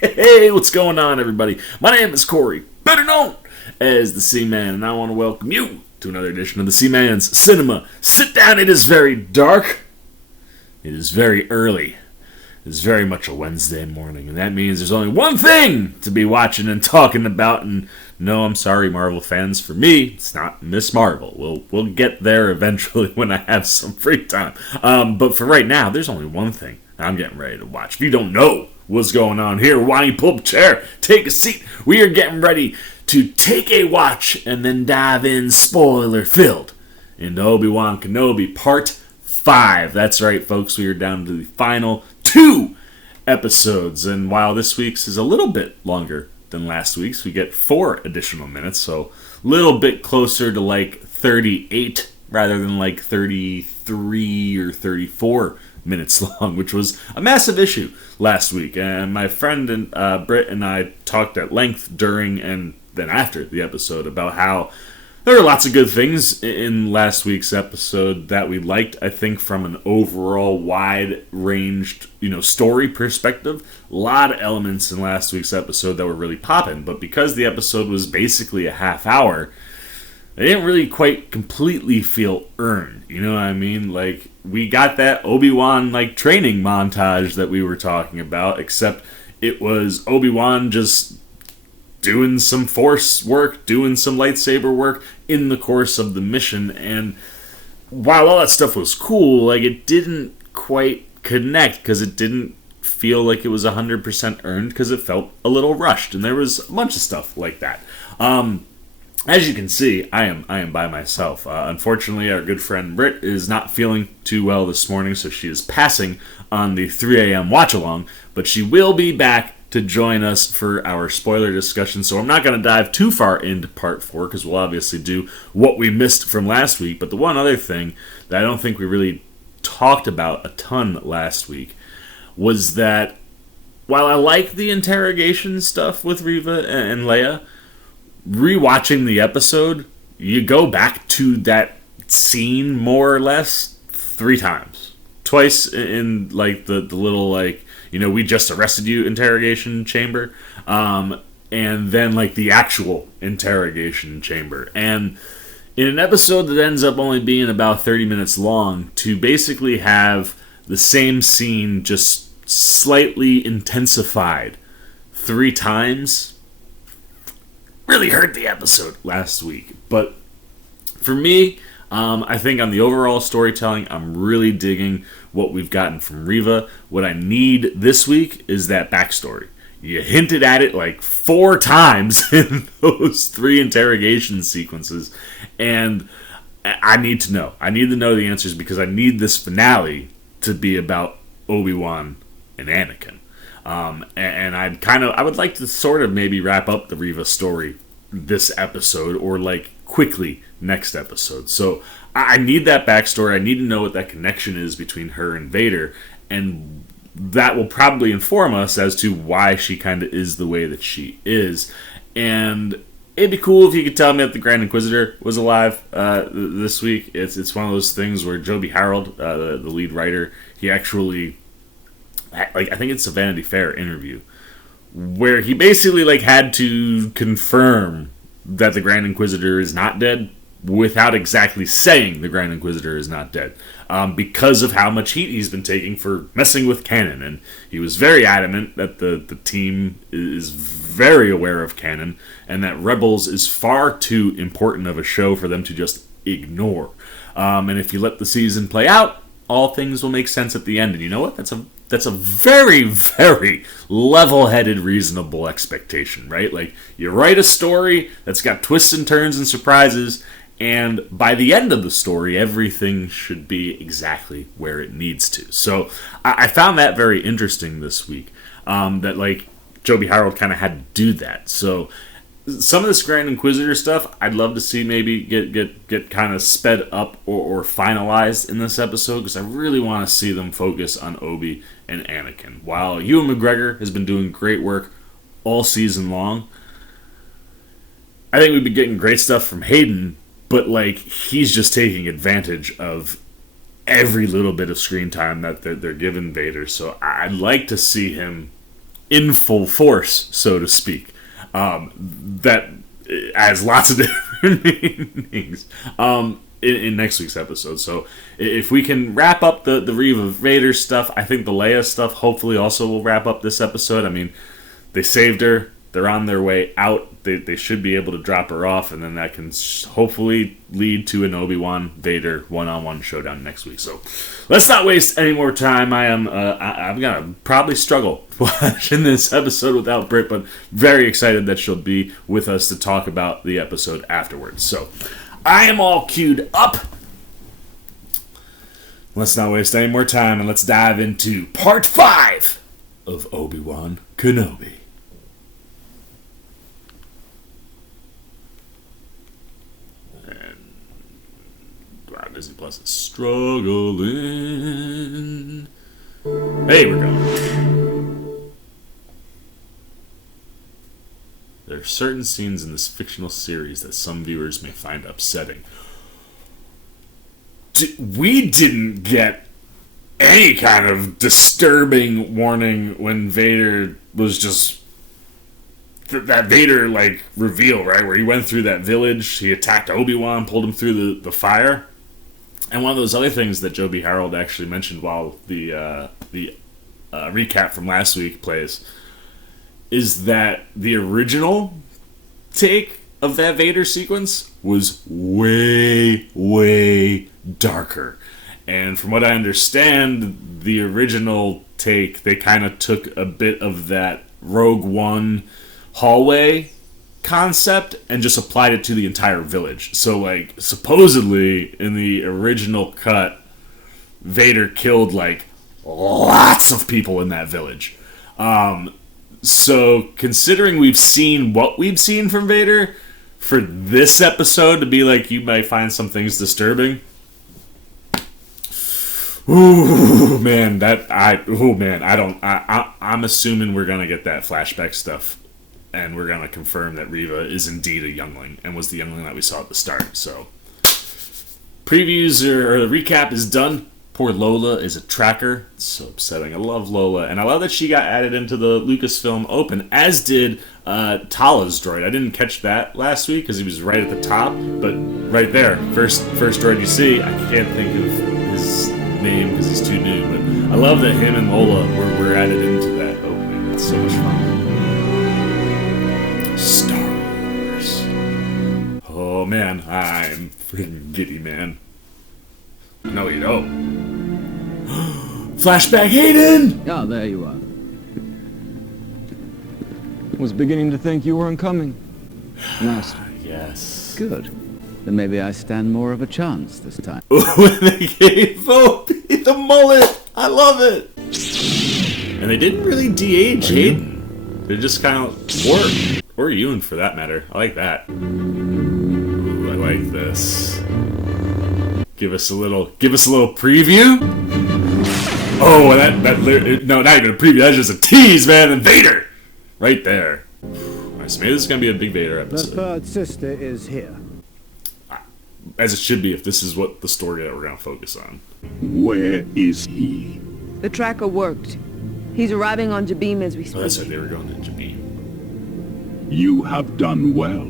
Hey, what's going on, everybody? My name is Corey, better known as the Seaman, and I want to welcome you to another edition of the Seaman's Cinema Sit-Down. It is very dark. It is very early. It is very much a Wednesday morning, and that means there's only one thing to be watching and talking about. And no, I'm sorry, Marvel fans. For me, it's not Miss Marvel. We'll get there eventually when I have some free time. But for right now, there's only one thing I'm getting ready to watch. If you don't know what's going on here, why don't you pull up a chair, take a seat. We are getting ready to take a watch and then dive in, spoiler-filled, into Obi Wan Kenobi Part 5. That's right, folks. We are down to the final 2 episodes. And while this week's is a little bit longer than last week's, we get 4 additional minutes. So a little bit closer to like 38 rather than like 33 or 34 minutes long, which was a massive issue last week. And my friend and Britt and I talked at length during and then after the episode about how there are lots of good things in last week's episode that we liked. I think from an overall wide-ranged, story perspective, a lot of elements in last week's episode that were really popping. But because the episode was basically a half hour, they didn't really quite completely feel earned. You know what I mean? Like, we got that Obi-Wan training montage that we were talking about, except it was Obi-Wan just doing some force work, doing some lightsaber work in the course of the mission. And while all that stuff was cool, it didn't quite connect because it didn't feel like it was 100% earned, because it felt a little rushed. And there was a bunch of stuff like that. As you can see, I am by myself. Unfortunately, our good friend Britt is not feeling too well this morning, so she is passing on the 3 a.m. watch-along, but she will be back to join us for our spoiler discussion. So I'm not going to dive too far into Part 4, because we'll obviously do what we missed from last week. But the one other thing that I don't think we really talked about a ton last week was that while I like the interrogation stuff with Reva and Leia, rewatching the episode, you go back to that scene more or less 3 times. Twice in the little we just arrested you interrogation chamber, and then the actual interrogation chamber. And in an episode that ends up only being about 30 minutes long, to basically have the same scene just slightly intensified 3 times really hurt the episode last week. But for me, I think on the overall storytelling, I'm really digging what we've gotten from Reva. What I need this week is that backstory. You hinted at it 4 times in those 3 interrogation sequences, and I need to know. I need to know the answers, because I need this finale to be about Obi-Wan and Anakin. And I would like to sort of maybe wrap up the Reva story this episode, or quickly next episode. So I need that backstory. I need to know what that connection is between her and Vader, and that will probably inform us as to why she kind of is the way that she is. And it'd be cool if you could tell me that the Grand Inquisitor was alive this week. It's one of those things where Joby Harold, the lead writer, he actually, I think it's a Vanity Fair interview, where he basically had to confirm that the Grand Inquisitor is not dead without exactly saying the Grand Inquisitor is not dead, because of how much heat he's been taking for messing with canon. And he was very adamant that the team is very aware of canon, and that Rebels is far too important of a show for them to just ignore. And if you let the season play out, all things will make sense at the end. And you know what? That's a very, very level-headed, reasonable expectation, right? You write a story that's got twists and turns and surprises, and by the end of the story, everything should be exactly where it needs to. So I found that very interesting this week, that Joby Harold kind of had to do that. So some of this Grand Inquisitor stuff, I'd love to see maybe get kind of sped up or finalized in this episode, because I really want to see them focus on Obi and Anakin. While Ewan McGregor has been doing great work all season long, I think we've been getting great stuff from Hayden, but he's just taking advantage of every little bit of screen time that they're giving Vader. So I'd like to see him in full force, so to speak. That has lots of different meanings in next week's episode. So if we can wrap up the Reva Vader stuff, I think the Leia stuff hopefully also will wrap up this episode. I mean, they saved her. They're on their way out. They should be able to drop her off, and then that can hopefully lead to an Obi Wan Vader one-on-one showdown next week. So let's not waste any more time. I'm gonna probably struggle watching this episode without Britt, but very excited that she'll be with us to talk about the episode afterwards. So I am all queued up. Let's not waste any more time, and let's dive into part 5 of Obi Wan Kenobi. Disney Plus is struggling. Hey, we're going. There are certain scenes in this fictional series that some viewers may find upsetting. We didn't get any kind of disturbing warning when Vader was just... that Vader, reveal, right? Where he went through that village, he attacked Obi-Wan, pulled him through the fire. And one of those other things that Joby Harold actually mentioned while the recap from last week plays is that the original take of that Vader sequence was way, way darker. And from what I understand, the original take, they kind of took a bit of that Rogue One hallway concept and just applied it to the entire village. So, supposedly, in the original cut, Vader killed, lots of people in that village. So, considering we've seen what we've seen from Vader, for this episode to be you might find some things disturbing. Ooh, man, I'm assuming we're gonna get that flashback stuff. And we're going to confirm that Reva is indeed a youngling and was the youngling that we saw at the start. So, previews or the recap is done. Poor Lola is a tracker. It's so upsetting. I love Lola. And I love that she got added into the Lucasfilm Open, as did Tala's droid. I didn't catch that last week because he was right at the top. But right there, first droid you see, I can't think of his name because he's too new. But I love that him and Lola were added into that opening. It's so much fun. Star Wars. Oh man, I'm freaking giddy, man. No, you don't. Flashback Hayden! Ah, there you are. Was beginning to think you weren't coming. Master. Yes. Good. Then maybe I stand more of a chance this time. When they gave Obi the mullet! I love it! And they didn't really de-age Hayden. They just kind of worked. Or Ewan, for that matter. I like that. Ooh, I like this. Give us a little preview. Oh, no, not even a preview. That's just a tease, man. And Vader, right there. Alright, so maybe this is gonna be a big Vader episode. The third sister is here. As it should be, if this is what the story that we're gonna focus on. Where is he? The tracker worked. He's arriving on Jabim as we speak. Oh, that's right. They were going to Jabim. You have done well.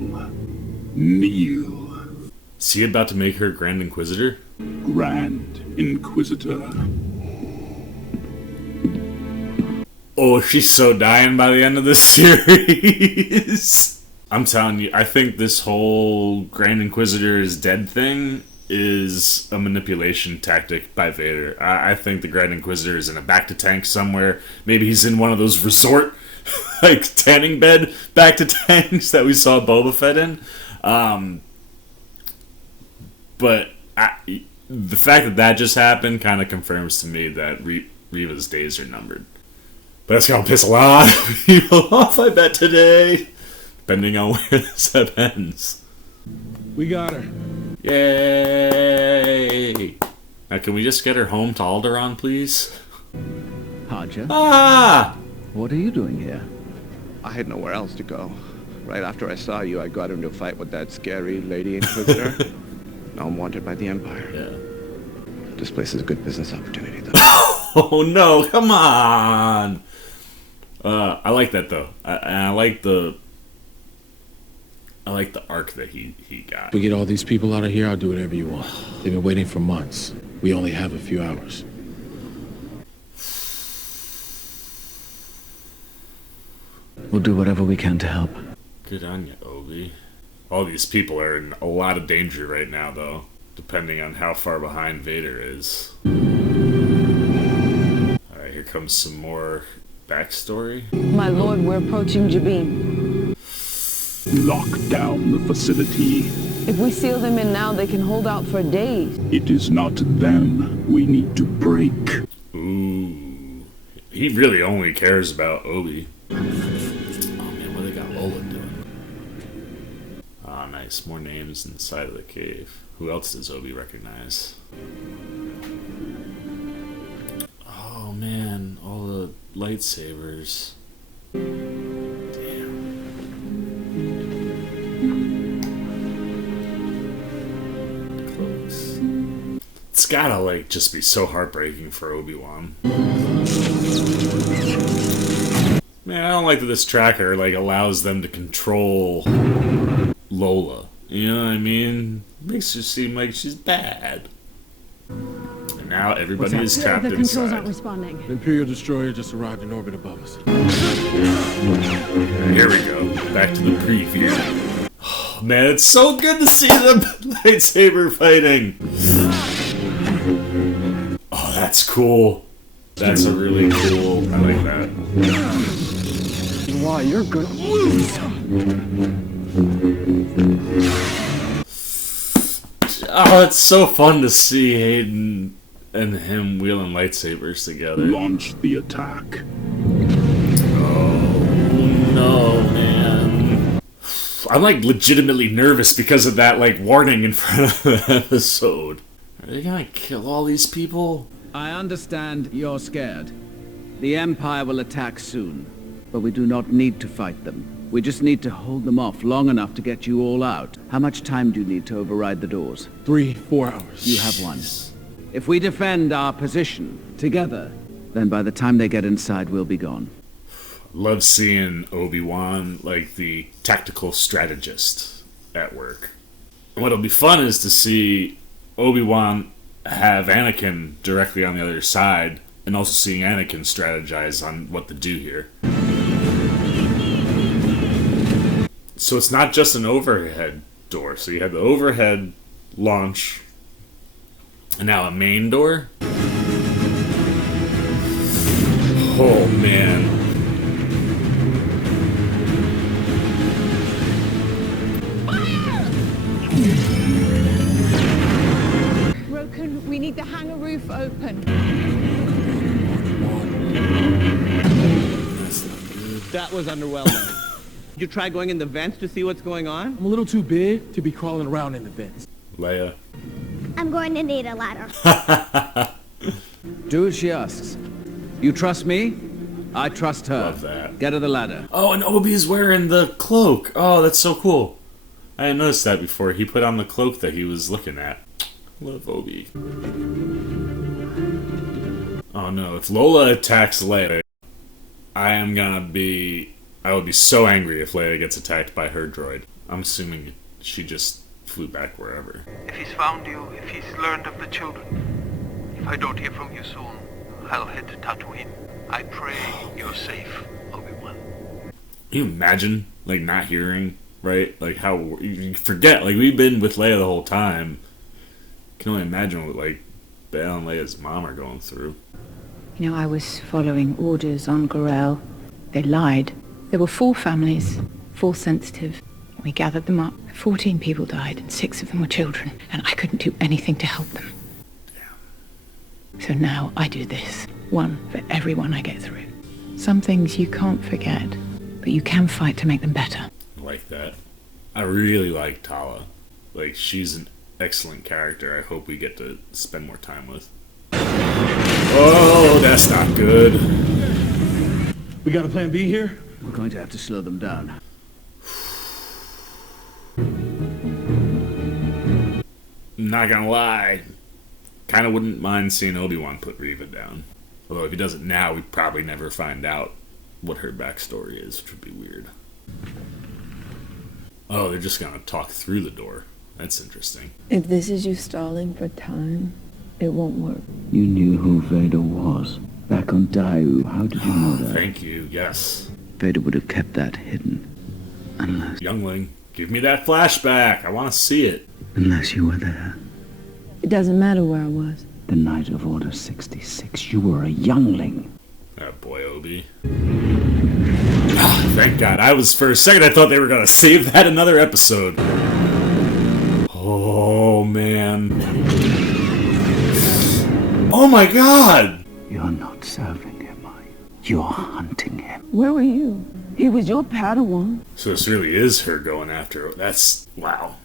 Kneel, Is he about to make her Grand Inquisitor? Grand Inquisitor. Oh, she's so dying by the end of this series. I'm telling you, I think this whole Grand Inquisitor is dead thing is a manipulation tactic by Vader. I think the Grand Inquisitor is in a back-to-tank somewhere. Maybe he's in one of those resort, tanning bed back-to-tanks that we saw Boba Fett in. But the fact that just happened kind of confirms to me that Reva's days are numbered. But that's going to piss a lot of people off, I bet, today. Depending on where this ends. We got her. Yay! Now, can we just get her home to Alderaan, please? Haja, Ah! what are you doing here? I had nowhere else to go. Right after I saw you, I got into a fight with that scary lady Inquisitor. Now I'm wanted by the Empire. Yeah. This place is a good business opportunity, though. Oh no, come on! I like that though. I like the arc that he got. If we get all these people out of here, I'll do whatever you want. They've been waiting for months. We only have a few hours. We'll do whatever we can to help. Good on you, Obi. All these people are in a lot of danger right now, though, depending on how far behind Vader is. Alright, here comes some more backstory. My lord, we're approaching Jabim. Lock down the facility. If we seal them in now, they can hold out for days. It is not them we need to break. Ooh. He really only cares about Obi. Oh man, what they got Lola doing? Ah, nice. More names inside of the cave. Who else does Obi recognize? Oh man, all the lightsabers. It's gotta, like, just be so heartbreaking for Obi-Wan. Man, I don't like that this tracker, like, allows them to control Lola. You know what I mean? Makes her seem like she's bad. And now everybody is trapped The controls aren't inside. responding. An Imperial destroyer just arrived in orbit above us. Here we go. Back to the preview. Oh, man, it's so good to see them lightsaber fighting. Oh, that's cool. That's a really cool. I like that. Why, you're gonna lose! Oh, it's so fun to see Hayden and him wielding lightsabers together. Launch the attack. No, man. I'm like legitimately nervous because of that like warning in front of the episode. Are they gonna kill all these people? I understand you're scared. The Empire will attack soon, but we do not need to fight them. We just need to hold them off long enough to get you all out. How much time do you need to override the doors? 3-4 hours. You have one. If we defend our position together, then by the time they get inside, we'll be gone. Love seeing Obi-Wan like the tactical strategist at work. What'll be fun is to see Obi-Wan have Anakin directly on the other side, and also seeing Anakin strategize on what to do here. So it's not just an overhead door. So you have the overhead launch, and now a main door. Oh man. Broken. We need the hangar roof open. That was underwhelming. Did you try going in the vents to see what's going on? I'm a little too big to be crawling around in the vents. Leia. I'm going to need a ladder. Do as she asks. You trust me? I trust her. Love that. Get her the ladder. Oh, and Obi's wearing the cloak. Oh, that's so cool. I didn't notice that before. He put on the cloak that he was looking at. Love Obi. Oh no, if Lola attacks Leia, I would be so angry if Leia gets attacked by her droid. I'm assuming she just flew back wherever. If he's found you, if he's learned of the children, if I don't hear from you soon, I'll head to Tatooine. I pray you're safe, Obi-Wan. Can you imagine, like, not hearing, right? Like, how you forget, like, we've been with Leia the whole time. Can only imagine what, like, Bail and Leia's mom are going through. You know, I was following orders on Gorel. They lied. There were 4 families, 4 sensitive. We gathered them up. 14 people died, and 6 of them were children, and I couldn't do anything to help them. Damn. So now I do this. One for everyone I get through. Some things you can't forget, but you can fight to make them better. I like that. I really like Tala. Like, she's an excellent character. I hope we get to spend more time with. Oh, that's not good. We got a plan B here? We're going to have to slow them down. Not gonna lie, kind of wouldn't mind seeing Obi-Wan put Reva down. Although if he does it now, we'd probably never find out what her backstory is, which would be weird. Oh, they're just gonna talk through the door. That's interesting. If this is you stalling for time, it won't work. You knew who Vader was. Back on Daegu, how did you know that? Thank you, yes. Vader would have kept that hidden. Unless... Youngling, give me that flashback. I want to see it. Unless you were there. It doesn't matter where I was. The night of Order 66, you were a youngling. Oh boy, Obi. Ah, thank God. For a second I thought they were going to save that another episode. Oh, man. Oh my God! You're not serving him, are you? You're hunting him. Where were you? He was your Padawan. So this really is her going after... That's... Wow.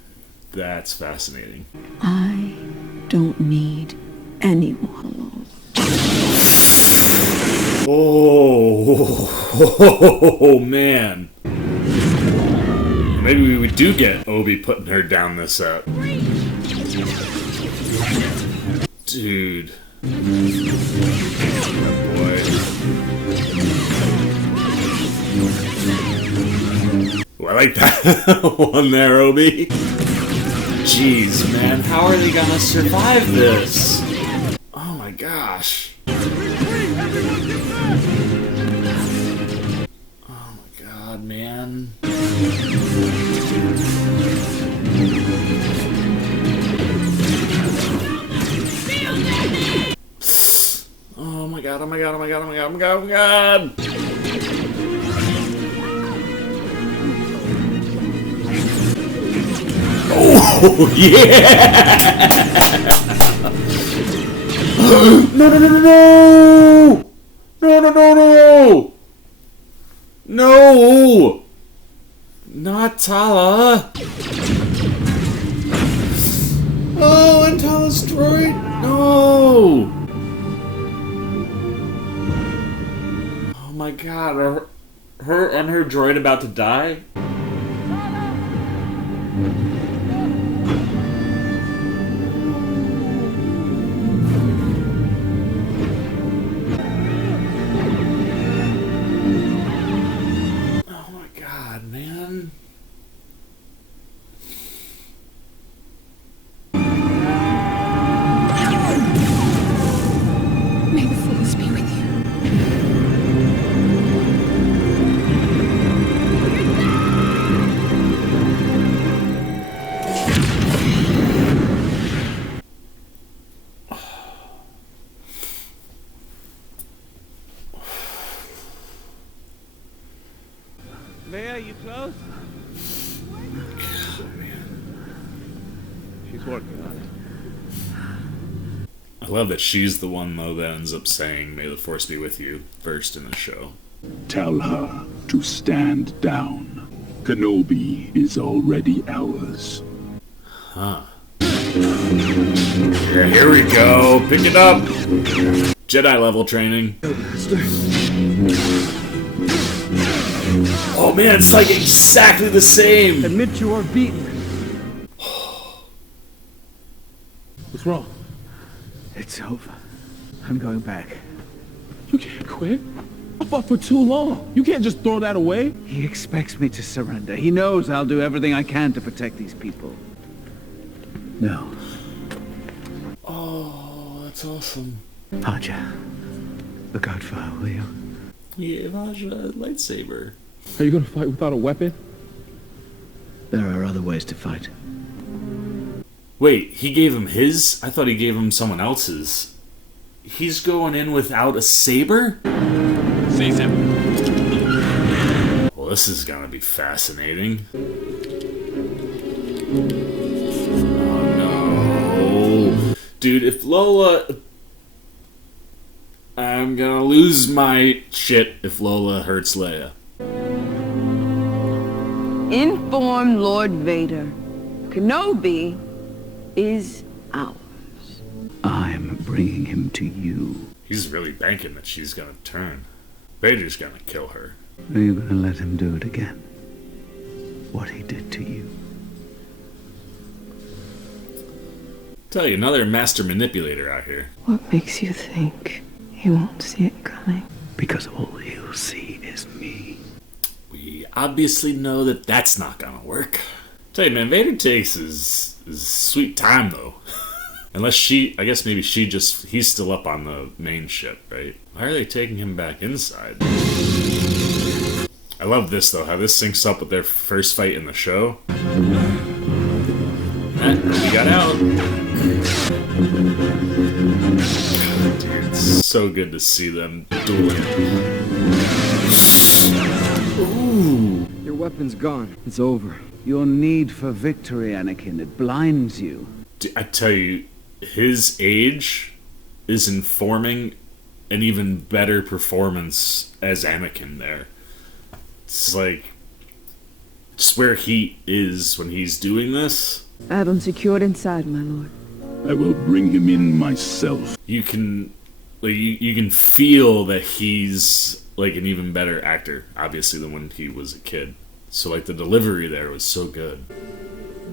That's fascinating. I don't need anyone. Oh, man. Maybe we do get Obi putting her down this up. Dude. Oh boy. Oh, I like that one there, Obi. Jeez, man. How are they gonna survive this? Oh my gosh. Oh my god, man. Oh my god, oh my god, oh my god, oh my god, oh my god, oh my god! Oh, yeah! No, no, no, no, no! No, no, no, no! No! Not Tala! Oh, and Tala's droid! No! Oh my god, are her and her droid about to die? Oh my god, man. May the Force be with you. Leia, you close? She's working on it. I love that she's the one, though, that ends up saying, "May the Force be with you," first in the show. Tell her to stand down. Kenobi is already ours. Huh. Yeah, here we go. Pick it up. Jedi level training. Oh man, it's like exactly the same. Admit you are beaten. What's wrong? It's over. I'm going back. You can't quit. I fought for too long. You can't just throw that away. He expects me to surrender. He knows I'll do everything I can to protect these people. No. Oh, that's awesome. Haja, look out for her, will you? Yeah, Raja, lightsaber. Are you gonna fight without a weapon? There are other ways to fight. Wait, he gave him his? I thought he gave him someone else's. He's going in without a saber? Seize him. Well, this is gonna be fascinating. Oh no. Dude, if Lola... I'm gonna lose my shit if Lola hurts Leia. Inform Lord Vader. Kenobi is ours. I'm bringing him to you. He's really banking that she's gonna turn. Vader's gonna kill her. Are you gonna let him do it again? What he did to you? Tell you, another master manipulator out here. What makes you think he won't see it coming? because all he'll see is me. We obviously know that that's not gonna work. Tell you, man, Vader takes his sweet time, though. Unless I guess maybe he's still up on the main ship, right? Why are they taking him back inside? I love this, though, how this syncs up with their first fight in the show. We got out. Dude, it's so good to see them dueling. Ooh. Your weapon's gone. It's over. Your need for victory, Anakin, it blinds you. I tell you, his age is informing an even better performance as Anakin there. It's like, just where he is when he's doing this. I have him secured inside, my lord. I will bring him in myself. You can, like, you can feel that he's like an even better actor, obviously, than when he was a kid. So, like, the delivery there was so good.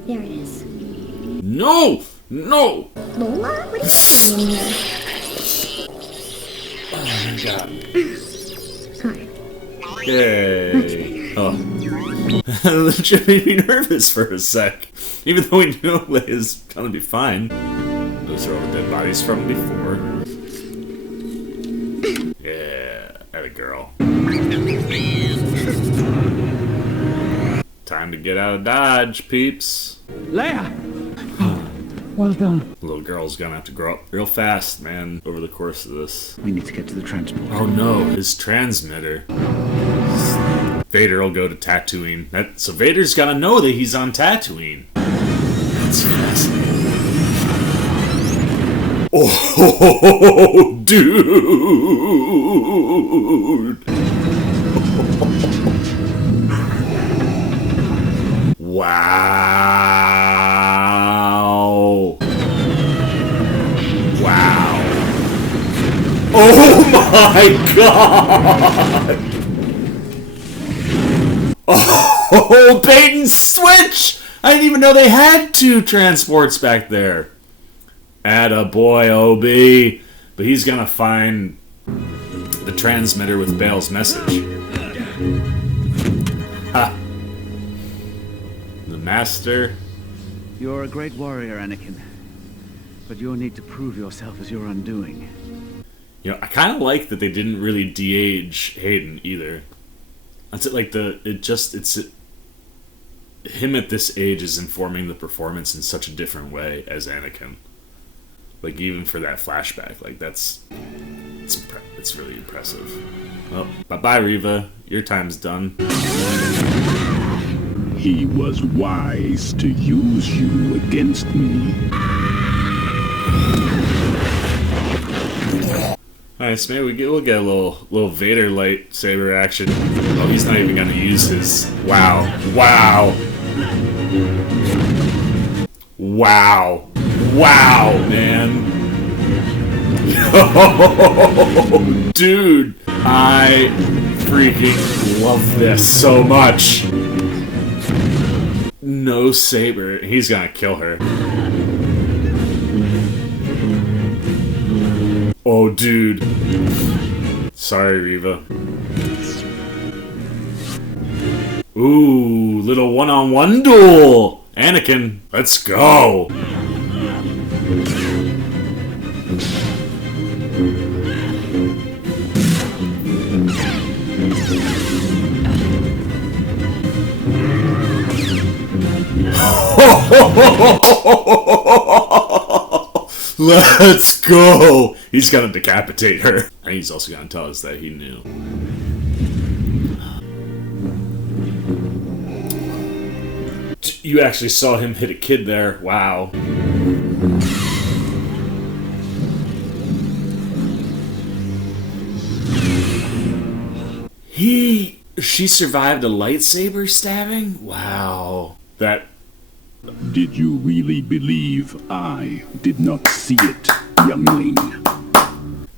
There it is. No! No! Lola? What are you doing here? Oh my god. Hi. Yay. Oh. That legit made me nervous for a sec. Even though we knew Leia's gonna be fine. Those are all the dead bodies from before. Yeah, atta girl. Time to get out of Dodge, peeps. Leia! Well done. The little girl's gonna have to grow up real fast, man, over the course of this. We need to get to the transport. Oh no, his transmitter. Vader will go to Tatooine. So Vader's gotta know that he's on Tatooine. That's fascinating. Oh, dude! Wow! Wow! Oh my god! Oh, bait and switch! I didn't even know they had two transports back there. Attaboy, Obi. But he's gonna find the transmitter with Bail's message. Ha! The Master. You're a great warrior, Anakin. But you'll need to prove yourself as your undoing. You know, I kind of like that they didn't really de-age Hayden either. That's it. Like him at this age is informing the performance in such a different way as Anakin. Like even for that flashback, like it's really impressive. Well, bye-bye, Reva. Your time's done. He was wise to use you against me. Alright, so maybe we'll get a little Vader lightsaber action. Oh, he's not even gonna use his. Wow. Wow. Wow. Wow, man. Oh, dude. I freaking love this so much. No saber. He's gonna kill her. Oh, dude. Sorry, Reva. Ooh, little one-on-one duel. Anakin, let's go. Let's go! He's gonna decapitate her. And he's also gonna tell us that he knew. You actually saw him hit a kid there. Wow. She survived a lightsaber stabbing? Wow. That... Did you really believe I did not see it, youngling?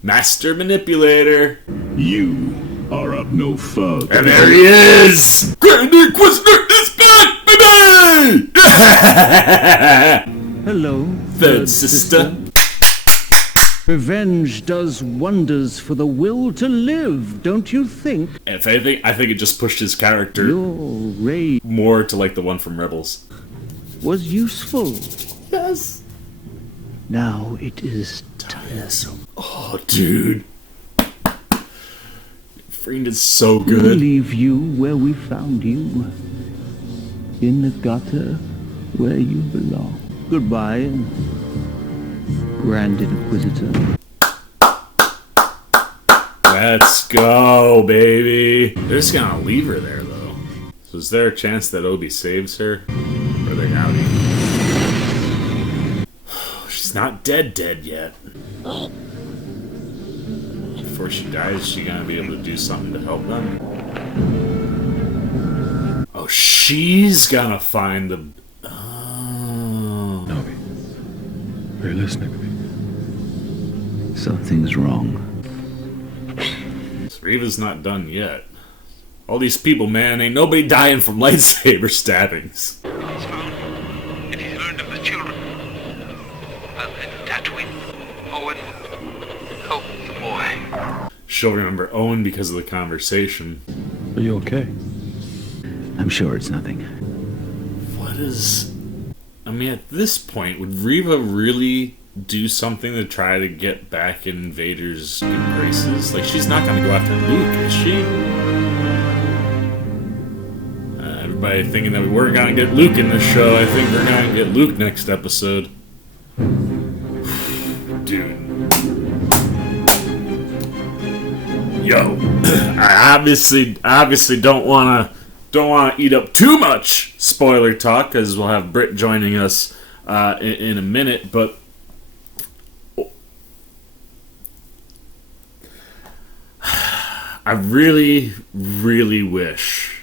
Master Manipulator. You are of no further. And there he is! Grand Inquisitor is back, baby! Hello, Third sister. Revenge does wonders for the will to live, don't you think? If anything, I think it just pushed his character more to like the one from Rebels. Was useful. Yes. Now it is tiresome. Oh, dude. Friend is so good. We'll leave you where we found you. In the gutter where you belong. Goodbye, Grand Inquisitor. Let's go, baby. They're just gonna leave her there, though. So is there a chance that Obi saves her? Or are they out? She's not dead yet. Before she dies, is she gonna be able to do something to help them? Oh, she's gonna find the... Oh. Nobi, are you listening to me? Something's wrong. So Reva's not done yet. All these people, man, ain't nobody dying from lightsaber stabbings. If he's learned of the children, I'll head Tatooine. Owen, help the boy. She'll remember Owen because of the conversation. Are you okay? I'm sure it's nothing. What is... I mean, at this point, would Reva really do something to try to get back in Vader's good graces? Like, she's not going to go after Luke, is she? Everybody thinking that we weren't going to get Luke in this show. I think we're going to get Luke next episode. Dude. Yo. I obviously don't want to eat up too much spoiler talk, because we'll have Britt joining us in a minute, but I really, really wish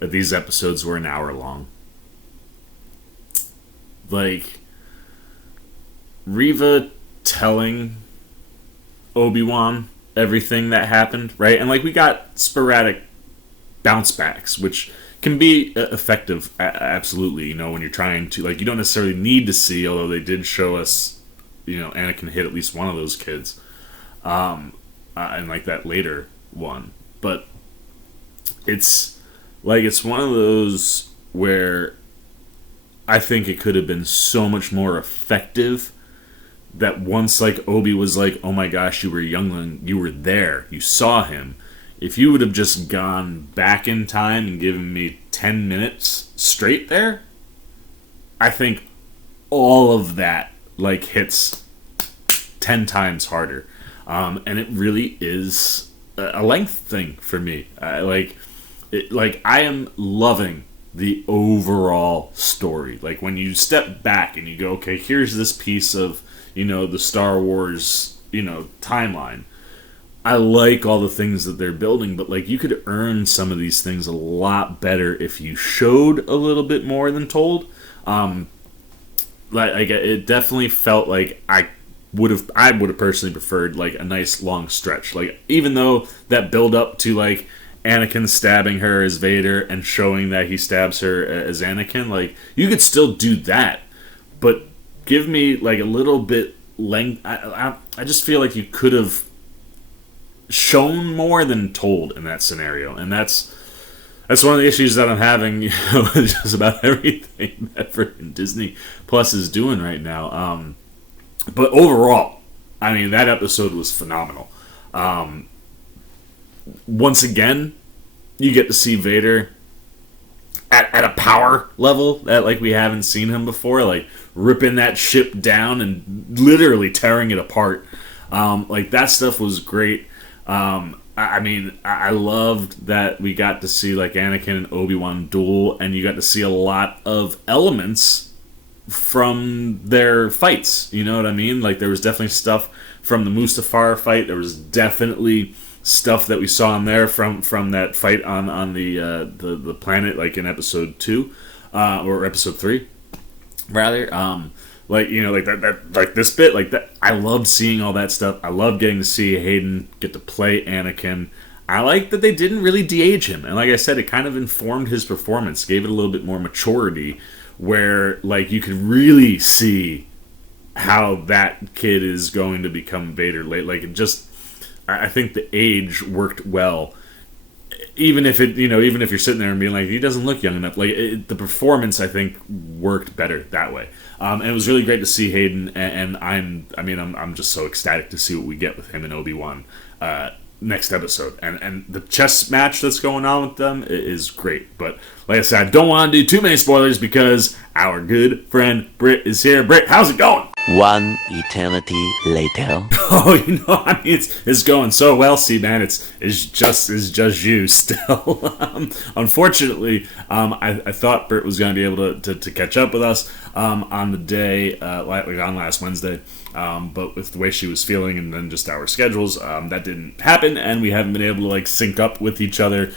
that these episodes were an hour long. Like, Reva telling Obi-Wan everything that happened, right? And, like, we got sporadic bounce backs, which can be effective, absolutely, you know, when you're trying to, like, you don't necessarily need to see, although they did show us, you know, Anakin hit at least one of those kids, and, like, that later one, but it's, like, it's one of those where I think it could have been so much more effective that once, like, Obi was like, oh my gosh, you were young, you were there, you saw him. If you would have just gone back in time and given me 10 minutes straight there, I think all of that, like, hits 10 times harder. And it really is a length thing for me. I am loving the overall story. Like, when you step back and you go, okay, here's this piece of, you know, the Star Wars, you know, timeline. I like all the things that they're building, but, like, you could earn some of these things a lot better if you showed a little bit more than told. Like, it definitely felt like I would have personally preferred, like, a nice long stretch. Like, even though that build up to, like, Anakin stabbing her as Vader and showing that he stabs her as Anakin, like, you could still do that, but give me, like, a little bit length. I just feel like you could have shown more than told in that scenario, and that's one of the issues that I'm having, you know, just about everything that freaking Disney Plus is doing right now. But overall, I mean, that episode was phenomenal. Once again, you get to see Vader at a power level that, like, we haven't seen him before, like ripping that ship down and literally tearing it apart. Like, that stuff was great. I mean, I loved that we got to see, like, Anakin and Obi-Wan duel, and you got to see a lot of elements from their fights, you know what I mean? Like, there was definitely stuff from the Mustafar fight, there was definitely stuff that we saw in there from that fight on the planet, like in episode 2, or episode 3, rather, like, you know, like that like this bit, like that. I loved seeing all that stuff. I loved getting to see Hayden get to play Anakin. I like that they didn't really de-age him, and like I said, it kind of informed his performance, gave it a little bit more maturity, where, like, you could really see how that kid is going to become Vader late. Like, it just, I think the age worked well. Even if even if you're sitting there and being like, he doesn't look young enough, like, the performance, I think, worked better that way. And it was really great to see Hayden, and I'm just so ecstatic to see what we get with him and Obi-Wan next episode. And the chess match that's going on with them is great. But like I said, I don't want to do too many spoilers because our good friend Britt is here. Britt, how's it going? One eternity later. Oh, it's going so well. See, man, it's just you still. Unfortunately, I thought Britt was going to be able to catch up with us on the day, on last Wednesday. But with the way she was feeling and then just our schedules, that didn't happen, and we haven't been able to sync up with each other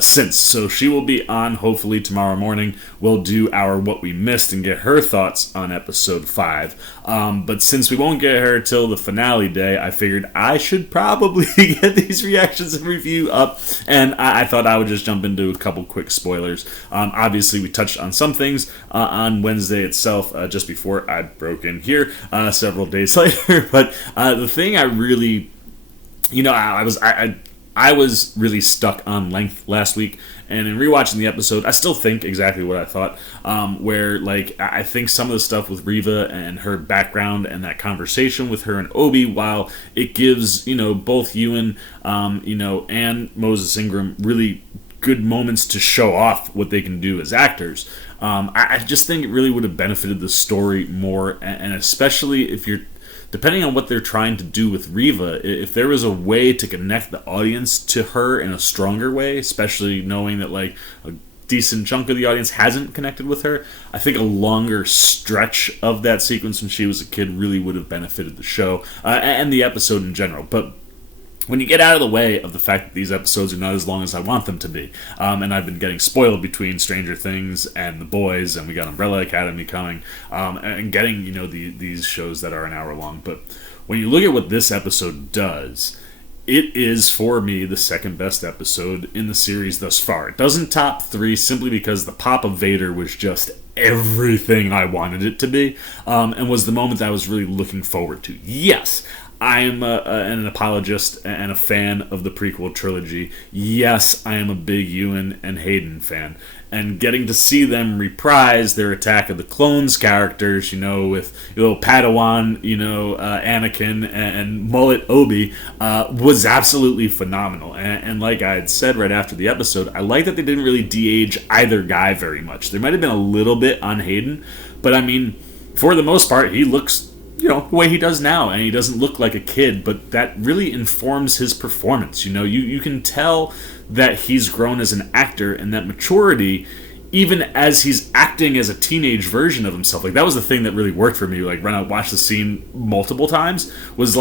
since. So she will be on hopefully tomorrow morning. We'll do our what we missed and get her thoughts on episode 5. But since we won't get her till the finale day, I figured I should probably get these reactions and review up, and I thought I would just jump into a couple quick spoilers. Obviously, we touched on some things on Wednesday itself, just before I broke in here several days later. But the thing I really, I was really stuck on length last week, and in rewatching the episode, I still think exactly what I thought. Where I think some of the stuff with Reva and her background and that conversation with her and Obi, while it gives both Ewan, and Moses Ingram really good moments to show off what they can do as actors. I just think it really would have benefited the story more, and especially if you're, depending on what they're trying to do with Reva, if there was a way to connect the audience to her in a stronger way, especially knowing that a decent chunk of the audience hasn't connected with her, I think a longer stretch of that sequence when she was a kid really would have benefited the show and the episode in general. But when you get out of the way of the fact that these episodes are not as long as I want them to be, and I've been getting spoiled between Stranger Things and The Boys, and we got Umbrella Academy coming, and getting these shows that are an hour long. But when you look at what this episode does, it is, for me, the second best episode in the series thus far. It doesn't top 3 simply because the pop of Vader was just everything I wanted it to be, and was the moment that I was really looking forward to. Yes, I am an apologist and a fan of the prequel trilogy. Yes, I am a big Ewan and Hayden fan. And getting to see them reprise their Attack of the Clones characters, with Padawan, Anakin, and Mullet Obi, was absolutely phenomenal. And like I had said right after the episode, I like that they didn't really de-age either guy very much. There might have been a little bit on Hayden, but for the most part, he looks the way he does now, and he doesn't look like a kid, but that really informs his performance. You can tell that he's grown as an actor, and that maturity, even as he's acting as a teenage version of himself. That was the thing that really worked for me, when I watched the scene multiple times, was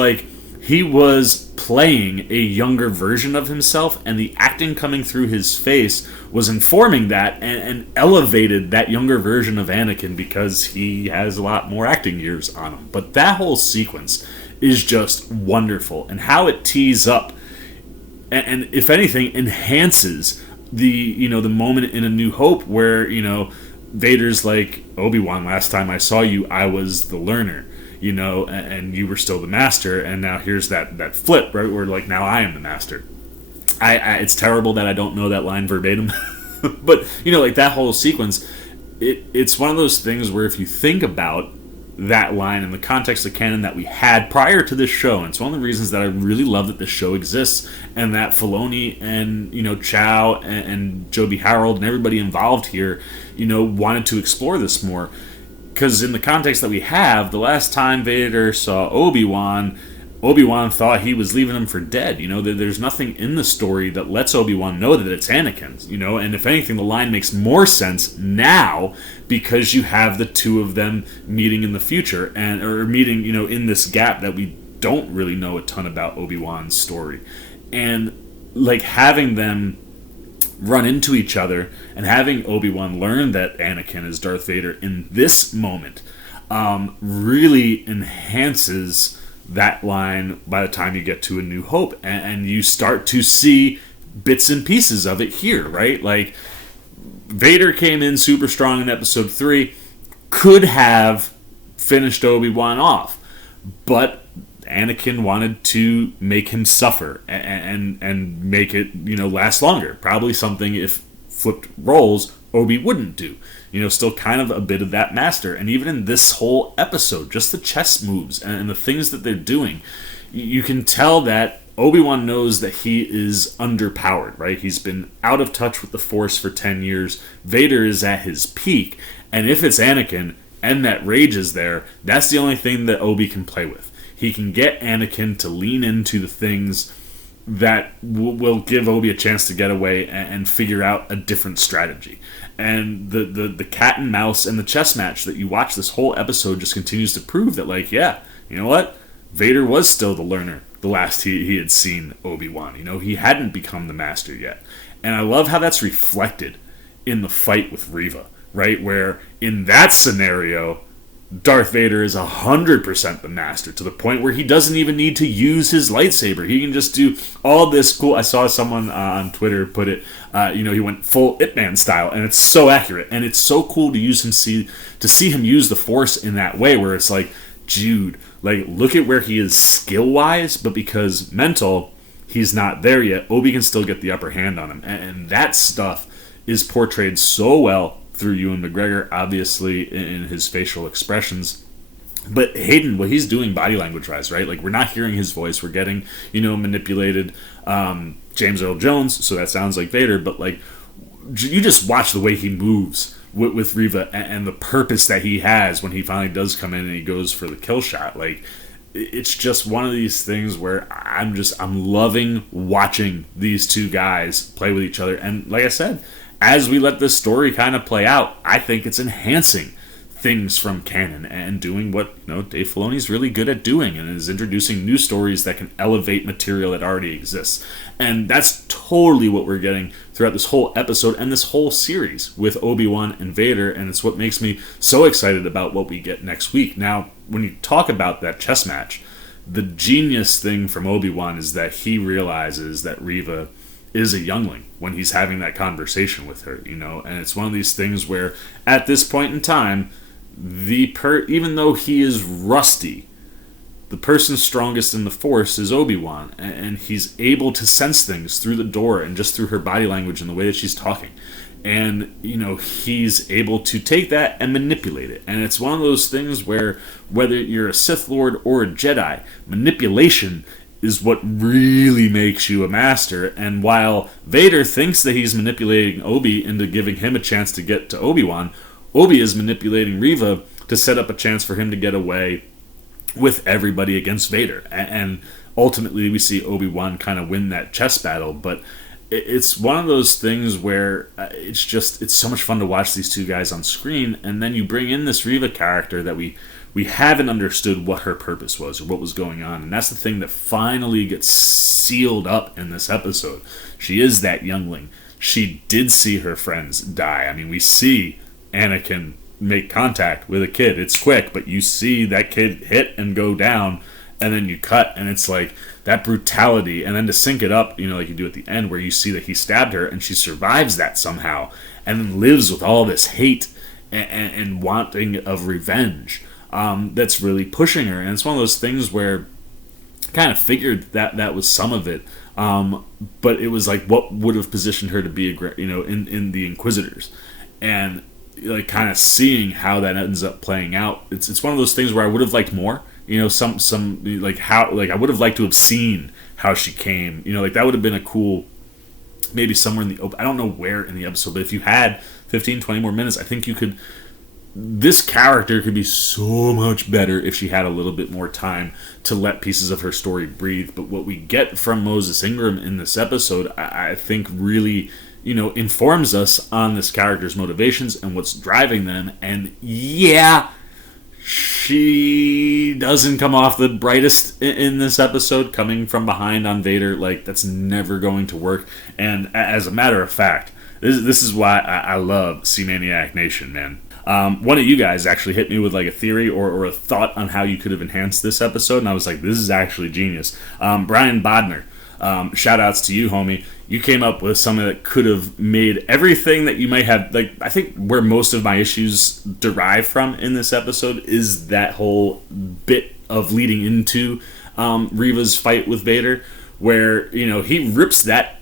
he was playing a younger version of himself, and the acting coming through his face was informing that and elevated that younger version of Anakin because he has a lot more acting years on him. But that whole sequence is just wonderful, and how it tees up and if anything, enhances the moment in A New Hope where Vader's like, Obi-Wan, last time I saw you, I was the learner. And you were still the master, and now here's that flip, right, where now I am the master. It's terrible that I don't know that line verbatim, but that whole sequence, it's one of those things where if you think about that line in the context of canon that we had prior to this show, and it's one of the reasons that I really love that this show exists, and that Filoni and Chow and Joby Harold and everybody involved here, wanted to explore this more. Because in the context that we have, the last time Vader saw Obi-Wan thought he was leaving him for dead. There's nothing in the story that lets Obi-Wan know that it's Anakin's. And if anything, the line makes more sense now because you have the two of them meeting in the future, or meeting, in this gap that we don't really know a ton about Obi-Wan's story. And having them run into each other and having Obi-Wan learn that Anakin is Darth Vader in this moment really enhances that line by the time you get to A New Hope, and you start to see bits and pieces of it here, right? Vader came in super strong in episode 3, could have finished Obi-Wan off. But Anakin wanted to make him suffer and make it, last longer. Probably something, if flipped roles, Obi wouldn't do. Still kind of a bit of that master. And even in this whole episode, just the chess moves and the things that they're doing, you can tell that Obi-Wan knows that he is underpowered, right? He's been out of touch with the Force for 10 years. Vader is at his peak. And if it's Anakin and that rage is there, that's the only thing that Obi can play with. He can get Anakin to lean into the things that will give Obi a chance to get away and figure out a different strategy. And the cat and mouse and the chess match that you watch this whole episode just continues to prove that, like, yeah, you know what? Vader was still the learner the last he had seen Obi-Wan. He hadn't become the master yet. And I love how that's reflected in the fight with Reva, right? Where in that scenario, Darth Vader is 100% the master, to the point where he doesn't even need to use his lightsaber. He can just do all this cool... I saw someone on Twitter put it, he went full Ip Man style, and it's so accurate. And it's so cool to see him use the Force in that way, where it's like, Jude, like, look at where he is skill-wise, but because mental, he's not there yet. Obi can still get the upper hand on him. And that stuff is portrayed so well through Ewan McGregor, obviously, in his facial expressions. But Hayden, what he's doing body language-wise, right? Like, we're not hearing his voice. We're getting, manipulated James Earl Jones, so that sounds like Vader. But, like, you just watch the way he moves with Reva and the purpose that he has when he finally does come in and he goes for the kill shot. Like, it's just one of these things where I'm loving watching these two guys play with each other. And like I said, as we let this story kind of play out, I think it's enhancing things from canon and doing what Dave Filoni's really good at doing, and is introducing new stories that can elevate material that already exists. And that's totally what we're getting throughout this whole episode and this whole series with Obi-Wan and Vader, and it's what makes me so excited about what we get next week. Now, when you talk about that chess match, the genius thing from Obi-Wan is that he realizes that Reva is a youngling when he's having that conversation with her, and it's one of these things where at this point in time, even though he is rusty, the person strongest in the Force is Obi-Wan, and he's able to sense things through the door and just through her body language and the way that she's talking. And, he's able to take that and manipulate it. And it's one of those things where, whether you're a Sith Lord or a Jedi, manipulation is what really makes you a master. And while Vader thinks that he's manipulating Obi into giving him a chance to get to Obi-Wan, Obi is manipulating Reva to set up a chance for him to get away with everybody against Vader. And ultimately we see Obi-Wan kind of win that chess battle. But it's one of those things where it's so much fun to watch these two guys on screen, and then you bring in this Reva character that we haven't understood what her purpose was or what was going on. And that's the thing that finally gets sealed up in this episode. She is that youngling. She did see her friends die. I mean, we see Anakin make contact with a kid. It's quick, but you see that kid hit and go down, and then you cut, and it's like that brutality. And then to sync it up, like you do at the end, where you see that he stabbed her and she survives that somehow, and then lives with all this hate and wanting of revenge. That's really pushing her. And it's one of those things where I kind of figured that was some of it, but it was like what would have positioned her to be in the Inquisitors, and like kind of seeing how that ends up playing out. It's one of those things where I would have liked more, some like how, like I would have liked to have seen how she came, like that would have been a cool, maybe somewhere in the I don't know where in the episode, but if you had 15-20 more minutes, I think you could. This character could be so much better if she had a little bit more time to let pieces of her story breathe. But what we get from Moses Ingram in this episode, I think really, informs us on this character's motivations and what's driving them. And yeah, she doesn't come off the brightest in this episode, coming from behind on Vader. Like, that's never going to work. And as a matter of fact, this is why I love C-Maniac Nation, man. One of you guys actually hit me with like a theory or a thought on how you could have enhanced this episode, and I was like, this is actually genius. Brian Bodner Shout outs to you, homie. You came up with something that could have made everything that you might have, like, I think where most of my issues derive from in this episode is that whole bit of leading into Reva's fight with Vader, where, you know, he rips that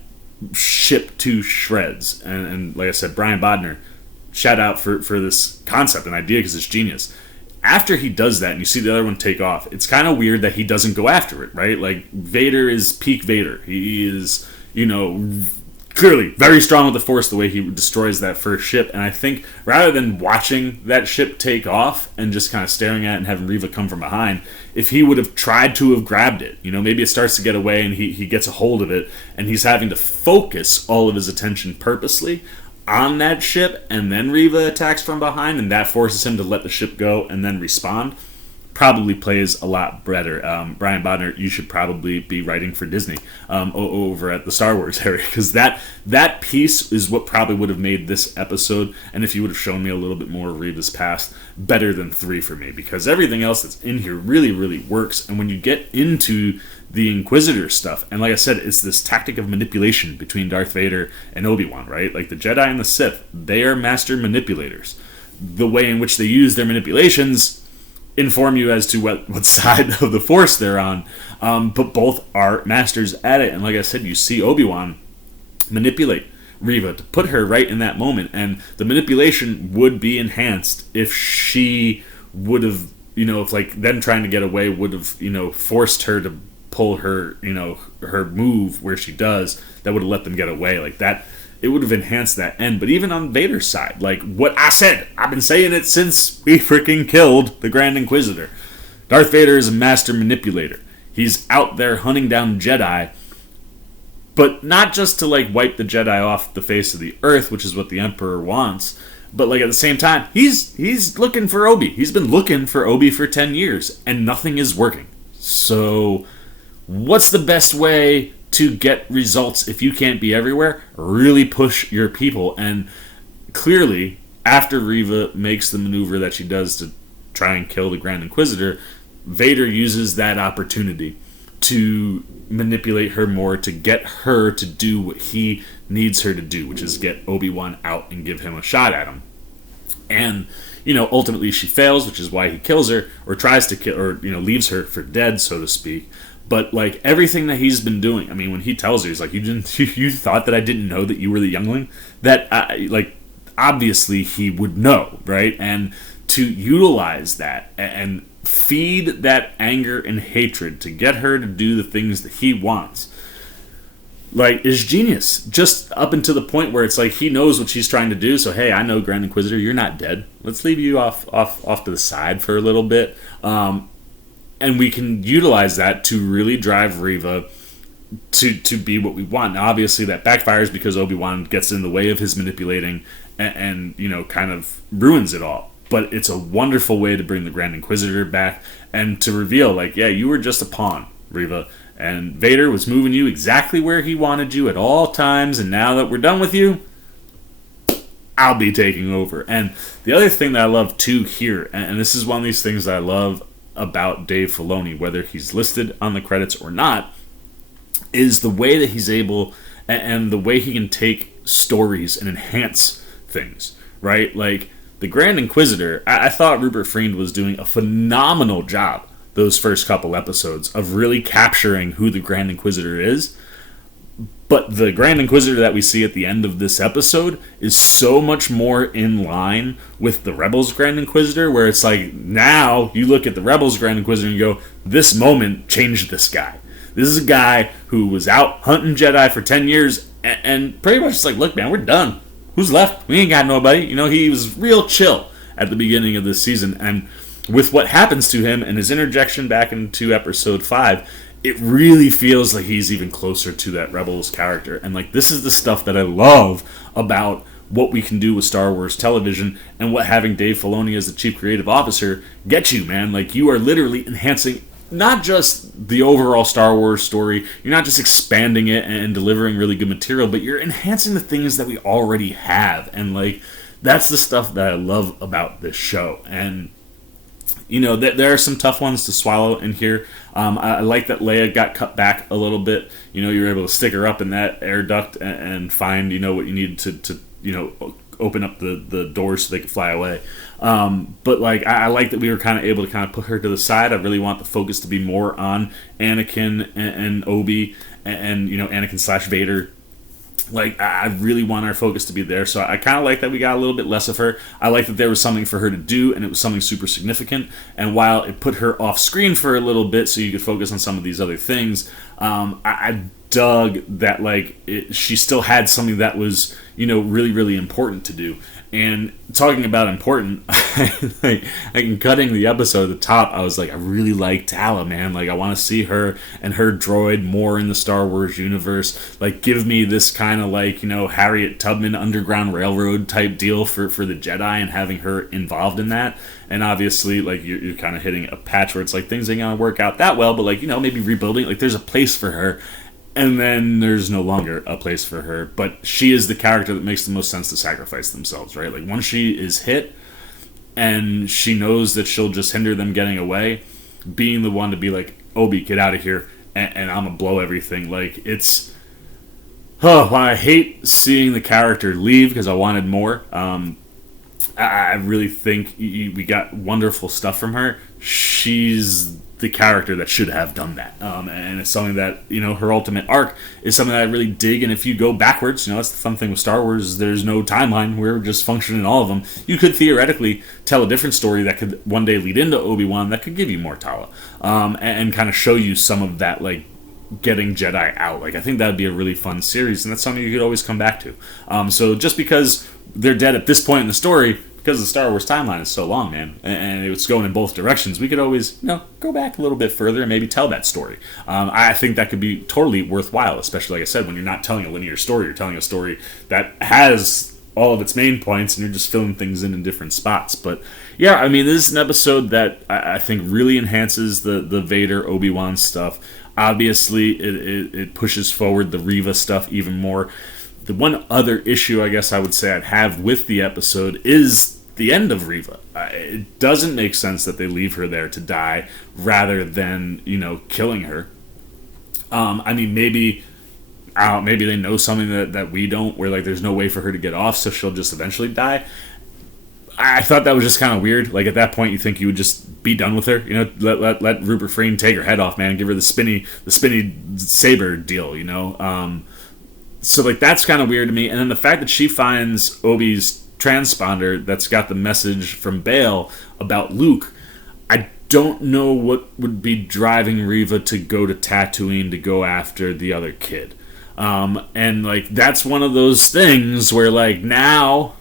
ship to shreds. And like I said, Brian Bodner, shout out for this concept and idea, because it's genius. After he does that and you see the other one take off, it's kind of weird that he doesn't go after it, right? Like, Vader is peak Vader. He is, you know, clearly very strong with the Force the way he destroys that first ship. And I think rather than watching that ship take off and just kind of staring at it and having Reva come from behind, if he would have tried to have grabbed it, you know, maybe it starts to get away and he gets a hold of it and he's having to focus all of his attention purposely on that ship, and then Reva attacks from behind, and that forces him to let the ship go and then respond, probably plays a lot better. Brian Bodner, you should probably be writing for Disney over at the Star Wars area, because that piece is what probably would have made this episode, and if you would have shown me a little bit more of Reva's past, better than 3 for me, because everything else that's in here really, really works. And when you get into the Inquisitor stuff, and like I said, it's this tactic of manipulation between Darth Vader and Obi-Wan, right? Like, the Jedi and the Sith, they are master manipulators. The way in which they use their manipulations inform you as to what side of the Force they're on, but both are masters at it. And like I said, you see Obi-Wan manipulate Reva to put her right in that moment, and the manipulation would be enhanced if she would have, you know, if like them trying to get away would have, you know, forced her to pull her, you know, her move where she does, that would have let them get away like that. It would have enhanced that end. But even on Vader's side, like what I said, I've been saying it since we freaking killed the Grand Inquisitor. Darth Vader is a master manipulator. He's out there hunting down Jedi, but not just to like wipe the Jedi off the face of the earth, which is what the Emperor wants, but like at the same time, he's looking for Obi. He's been looking for Obi for 10 years, and nothing is working. So what's the best way to get results if you can't be everywhere? Really push your people. And clearly, after Reva makes the maneuver that she does to try and kill the Grand Inquisitor, Vader uses that opportunity to manipulate her more, to get her to do what he needs her to do, which is get Obi-Wan out and give him a shot at him. And, you know, ultimately she fails, which is why he kills her, or tries to kill, or, you know, leaves her for dead, so to speak. But like everything that he's been doing, I mean, when he tells her, he's like, you thought that I didn't know that you were the youngling? That, like, obviously he would know, right? And to utilize that and feed that anger and hatred to get her to do the things that he wants, like, is genius. Just up until the point where it's like he knows what she's trying to do. So hey, I know, Grand Inquisitor, you're not dead. Let's leave you off to the side for a little bit. And we can utilize that to really drive Reva to be what we want. Now, obviously, that backfires because Obi-Wan gets in the way of his manipulating and you know, kind of ruins it all. But it's a wonderful way to bring the Grand Inquisitor back and to reveal, like, yeah, you were just a pawn, Reva, and Vader was moving you exactly where he wanted you at all times, and now that we're done with you, I'll be taking over. And the other thing that I love, too, here, and this is one of these things that I love about Dave Filoni, whether he's listed on the credits or not, is the way that he's able, and the way he can take stories and enhance things, right? Like, the Grand Inquisitor, I thought Rupert Friend was doing a phenomenal job those first couple episodes of really capturing who the Grand Inquisitor is. But the Grand Inquisitor that we see at the end of this episode is so much more in line with the Rebels Grand Inquisitor, where it's like, now you look at the Rebels Grand Inquisitor and you go, this moment changed this guy. This is a guy who was out hunting Jedi for 10 years and pretty much just like, look, man, we're done. Who's left? We ain't got nobody. You know, he was real chill at the beginning of this season. And with what happens to him and his interjection back into episode 5, it really feels like he's even closer to that Rebels character. And like, this is the stuff that I love about what we can do with Star Wars television and what having Dave Filoni as the chief creative officer gets you, man. Like, you are literally enhancing not just the overall Star Wars story, you're not just expanding it and delivering really good material, but you're enhancing the things that we already have. And like, that's the stuff that I love about this show. And there are some tough ones to swallow in here. I like that Leia got cut back a little bit. You were able to stick her up in that air duct and find, what you needed to open up the doors so they could fly away. But I like that we were kind of able to kind of put her to the side. I really want the focus to be more on Anakin and Obi and Anakin / Vader. I really want our focus to be there, so I kind of like that we got a little bit less of her. I like that there was something for her to do, and it was something super significant. And while it put her off screen for a little bit, so you could focus on some of these other things, I dug that she still had something that was really, really important to do. And talking about important, in cutting the episode at the top, I was like, I really like Tala, man. I want to see her and her droid more in the Star Wars universe. Give me this kind of Harriet Tubman Underground Railroad type deal for the Jedi, and having her involved in that. And obviously, you're kind of hitting a patch where it's things ain't gonna work out that well, but maybe rebuilding. There's a place for her. And then there's no longer a place for her. But she is the character that makes the most sense to sacrifice themselves, right? Once she is hit and she knows that she'll just hinder them getting away, being the one to be Obi, get out of here, and I'm going to blow everything. It's... I hate seeing the character leave because I wanted more. I really think we got wonderful stuff from her. She's the character that should have done that, and it's something that her ultimate arc is something that I really dig. And if you go backwards, that's the fun thing with Star Wars, there's no timeline, we're just functioning all of them. You could theoretically tell a different story that could one day lead into Obi-Wan that could give you more Tala, and kind of show you some of that getting Jedi out. I think that would be a really fun series, and that's something you could always come back to. So just because they're dead at this point in the story, because the Star Wars timeline is so long, man, and it's going in both directions, we could always, go back a little bit further and maybe tell that story. I think that could be totally worthwhile, especially, like I said, when you're not telling a linear story, you're telling a story that has all of its main points, and you're just filling things in different spots. But, yeah, this is an episode that I think really enhances the Vader Obi-Wan stuff. Obviously, it pushes forward the Reva stuff even more. The one other issue I guess I would say I'd have with the episode is the end of Reva. It doesn't make sense that they leave her there to die rather than, killing her. Maybe they know something that we don't, where there's no way for her to get off, so she'll just eventually die. I thought that was just kind of weird. At that point, you think you would just be done with her. Let Rupert Friend take her head off, man, and give her the spinny saber deal. So that's kind of weird to me. And then the fact that she finds Obi's transponder that's got the message from Bail about Luke, I don't know what would be driving Reva to go to Tatooine to go after the other kid. And that's one of those things where now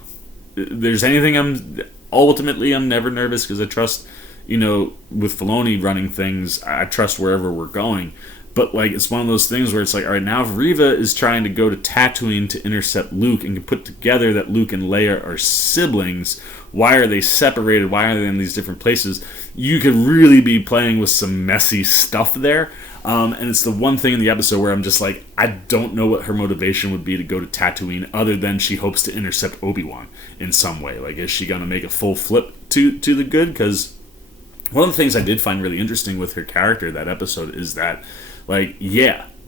there's anything I'm never nervous, because I trust, with Filoni running things, I trust wherever we're going. But it's one of those things where it's all right, now if Reva is trying to go to Tatooine to intercept Luke and can put together that Luke and Leia are siblings, why are they separated? Why are they in these different places? You could really be playing with some messy stuff there. And it's the one thing in the episode where I'm just I don't know what her motivation would be to go to Tatooine, other than she hopes to intercept Obi-Wan in some way. Is she going to make a full flip to the good? Because one of the things I did find really interesting with her character that episode is that,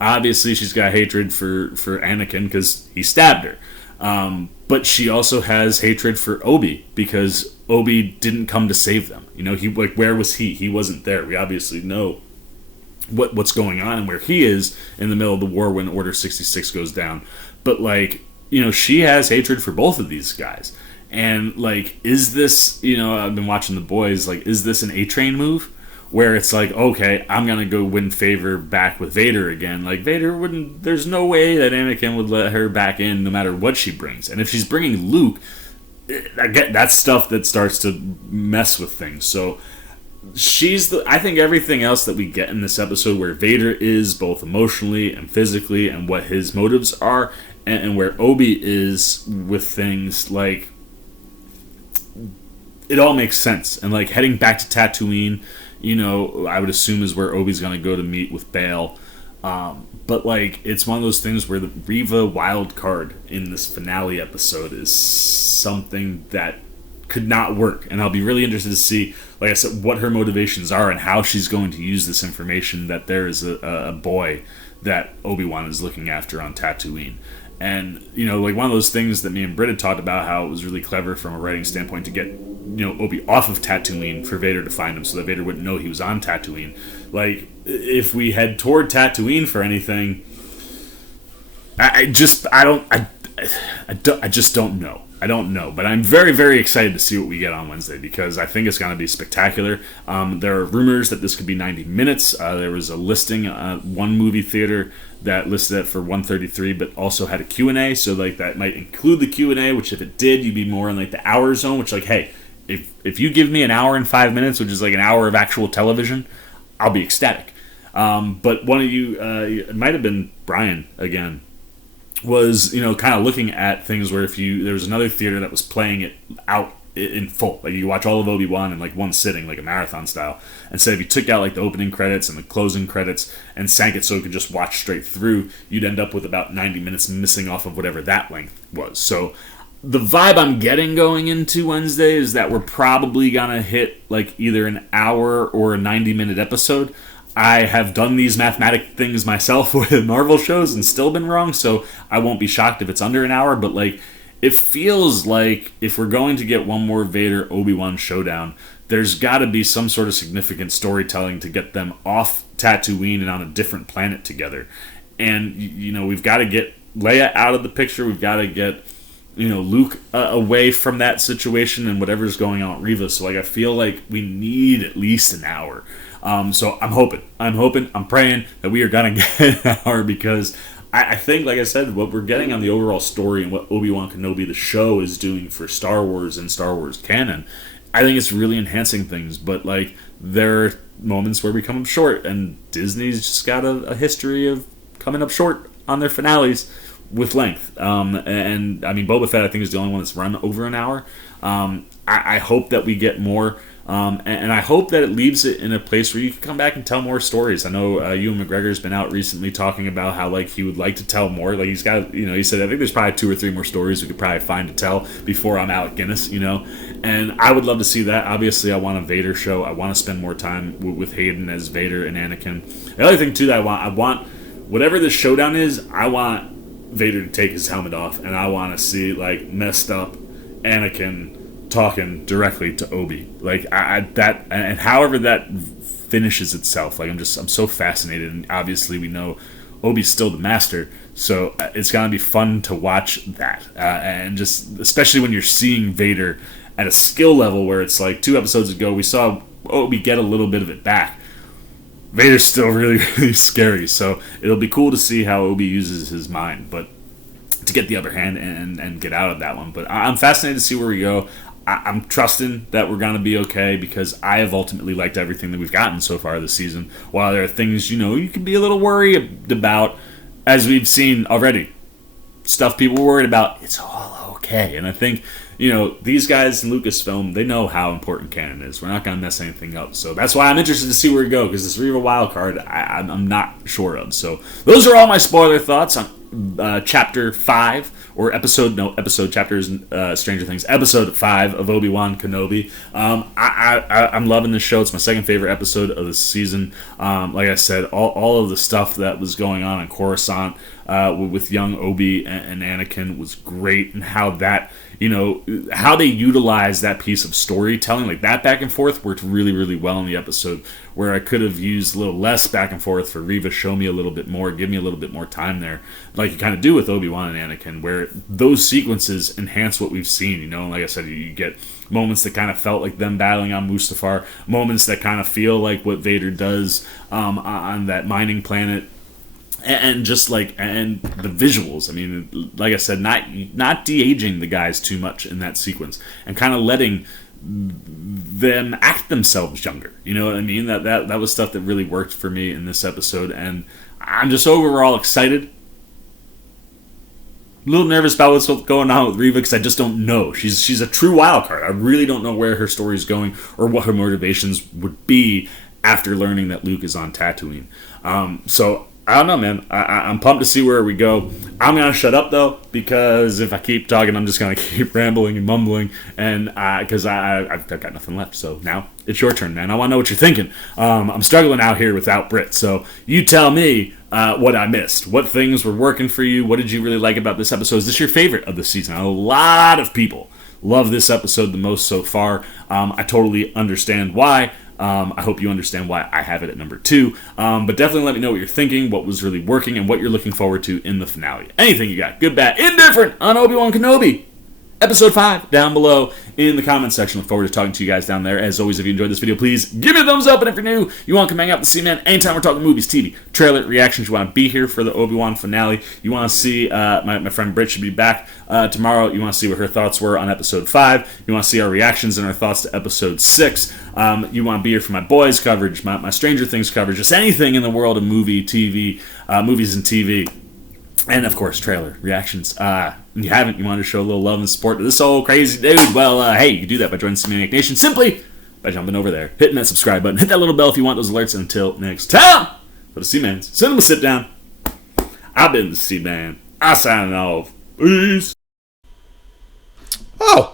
obviously she's got hatred for Anakin because he stabbed her. But she also has hatred for Obi because Obi didn't come to save them. Where was he? He wasn't there. We obviously know what's going on and where he is in the middle of the war when Order 66 goes down. But she has hatred for both of these guys. And is this, I've been watching The Boys, is this an A-Train move? Where it's okay, I'm gonna go win favor back with Vader again. Vader wouldn't, there's no way that Anakin would let her back in no matter what she brings. And if she's bringing Luke, that's stuff that starts to mess with things. So I think everything else that we get in this episode, where Vader is both emotionally and physically, and what his motives are, and where Obi is with things, it all makes sense. And heading back to Tatooine, I would assume is where Obi's going to go to meet with Bail. But it's one of those things where the Reva wild card in this finale episode is something that could not work. And I'll be really interested to see, like I said, what her motivations are and how she's going to use this information that there is a boy that Obi-Wan is looking after on Tatooine. And, you know, like one of those things that me and Britt had talked about, how it was really clever from a writing standpoint to get, you know, Obi off of Tatooine for Vader to find him so that Vader wouldn't know he was on Tatooine. Like, if we head toward Tatooine for anything, I just don't know. I don't know, but I'm very, very excited to see what we get on Wednesday because I think it's going to be spectacular. There are rumors that this could be 90 minutes. There was a listing, one movie theater that listed it for 133, but also had a Q&A, so like that might include the Q&A, which if it did, you'd be more in like the hour zone, which like, hey, if you give me an hour and 5 minutes, which is like an hour of actual television, I'll be ecstatic. But one of you, it might have been Brian again, was, you know, kind of looking at things where there was another theater that was playing it out in full, like you watch all of Obi-Wan in like one sitting, like a marathon style, and so if you took out like the opening credits and the closing credits and sank it so you could just watch straight through, you'd end up with about 90 minutes missing off of whatever that length was. So the vibe I'm getting going into Wednesday is that we're probably gonna hit like either an hour or a 90-minute episode. I have done these mathematic things myself with Marvel shows and still been wrong, so I won't be shocked if it's under an hour, but like, it feels like if we're going to get one more Vader Obi-Wan showdown, there's got to be some sort of significant storytelling to get them off Tatooine and on a different planet together. And, you know, we've got to get Leia out of the picture, we've got to get, you know, Luke away from that situation and whatever's going on at Riva, so like, I feel like we need at least an hour. So I'm hoping, I'm praying that we are going to get an hour because I think, like I said, what we're getting on the overall story and what Obi Wan Kenobi, the show, is doing for Star Wars and Star Wars canon, I think it's really enhancing things. But, like, there are moments where we come up short, and Disney's just got a history of coming up short on their finales with length. And, I mean, Boba Fett, I think, is the only one that's run over an hour. I hope that we get more. And I hope that it leaves it in a place where you can come back and tell more stories. I know Ewan McGregor's been out recently talking about how, like, he would like to tell more. Like, he's got, you know, he said, I think there's probably 2 or 3 more stories we could probably find to tell before I'm Alec Guinness, you know. And I would love to see that. Obviously, I want a Vader show. I want to spend more time with Hayden as Vader and Anakin. The other thing, too, that I want, whatever the showdown is, I want Vader to take his helmet off, and I want to see, like, messed up Anakin talking directly to Obi, like that, and however that finishes itself, like I'm so fascinated. And obviously we know Obi's still the master, so it's gonna be fun to watch that, and just especially when you're seeing Vader at a skill level where it's like 2 episodes ago we saw Obi get a little bit of it back. Vader's still really, really scary, so it'll be cool to see how Obi uses his mind, but to get the upper hand and get out of that one. But I'm fascinated to see where we go. I'm trusting that we're going to be okay because I have ultimately liked everything that we've gotten so far this season. While there are things, you know, you can be a little worried about, as we've seen already. Stuff people were worried about, it's all okay. And I think, you know, these guys in Lucasfilm, they know how important canon is. We're not going to mess anything up. So that's why I'm interested to see where we go, because this Riva wildcard, I'm not sure of. So those are all my spoiler thoughts on Chapter 5, or Chapter is Stranger Things, Episode 5 of Obi Wan Kenobi. I'm loving this show. It's my second favorite episode of the season. Like I said, all of the stuff that was going on in Coruscant with young Obi and Anakin was great, and how that, you know, how they utilized that piece of storytelling, like that back and forth, worked really, really well in the episode, where I could have used a little less back and forth for Riva, show me a little bit more, give me a little bit more time there, like you kind of do with Obi-Wan and Anakin, where those sequences enhance what we've seen, you know. And like I said, you get moments that kind of felt like them battling on Mustafar, moments that kind of feel like what Vader does on that mining planet, and just like, and the visuals, I mean, like I said, not de-aging the guys too much in that sequence, and kind of letting them act themselves younger, you know what I mean? That was stuff that really worked for me in this episode, and I'm just overall excited. A little nervous about what's going on with Riva, because I just don't know. She's a true wild card. I really don't know where her story is going or what her motivations would be after learning that Luke is on Tatooine. So I don't know, man. I'm pumped to see where we go. I'm going to shut up, though, because if I keep talking, I'm just going to keep rambling and mumbling, and because I've got nothing left. So now it's your turn, man. I want to know what you're thinking. I'm struggling out here without Brit, so you tell me what I missed. What things were working for you? What did you really like about this episode? Is this your favorite of the season? A lot of people love this episode the most so far. I totally understand why. I hope you understand why I have it at number 2. But definitely let me know what you're thinking, what was really working, and what you're looking forward to in the finale. Anything you got, good, bad, indifferent, on Obi Wan Kenobi. Episode 5 down below in the comments section. Look forward to talking to you guys down there. As always, if you enjoyed this video, please give me a thumbs up. And if you're new, you want to come hang out with the C-Man anytime we're talking movies, TV, trailer, reactions, you want to be here for the Obi-Wan finale, you want to see my friend Britt should be back tomorrow. You want to see what her thoughts were on episode 5. You want to see our reactions and our thoughts to episode 6. You want to be here for my boys coverage, my Stranger Things coverage, just anything in the world of movies and TV. And, of course, trailer reactions. If you haven't, you want to show a little love and support to this old crazy dude, well, hey, you can do that by joining C-Man Nation simply by jumping over there, hitting that subscribe button, hit that little bell if you want those alerts. Until next time, for the C-Man's Cinema Sit Down, I've been the C-Man. I sign off. Peace. Oh,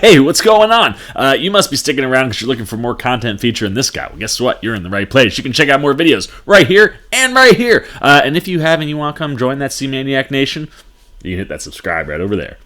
hey, what's going on? You must be sticking around because you're looking for more content featuring this guy. Well, guess what? You're in the right place. You can check out more videos right here and right here. And if you have and you want to come join that C-Maniac Nation, you can hit that subscribe right over there.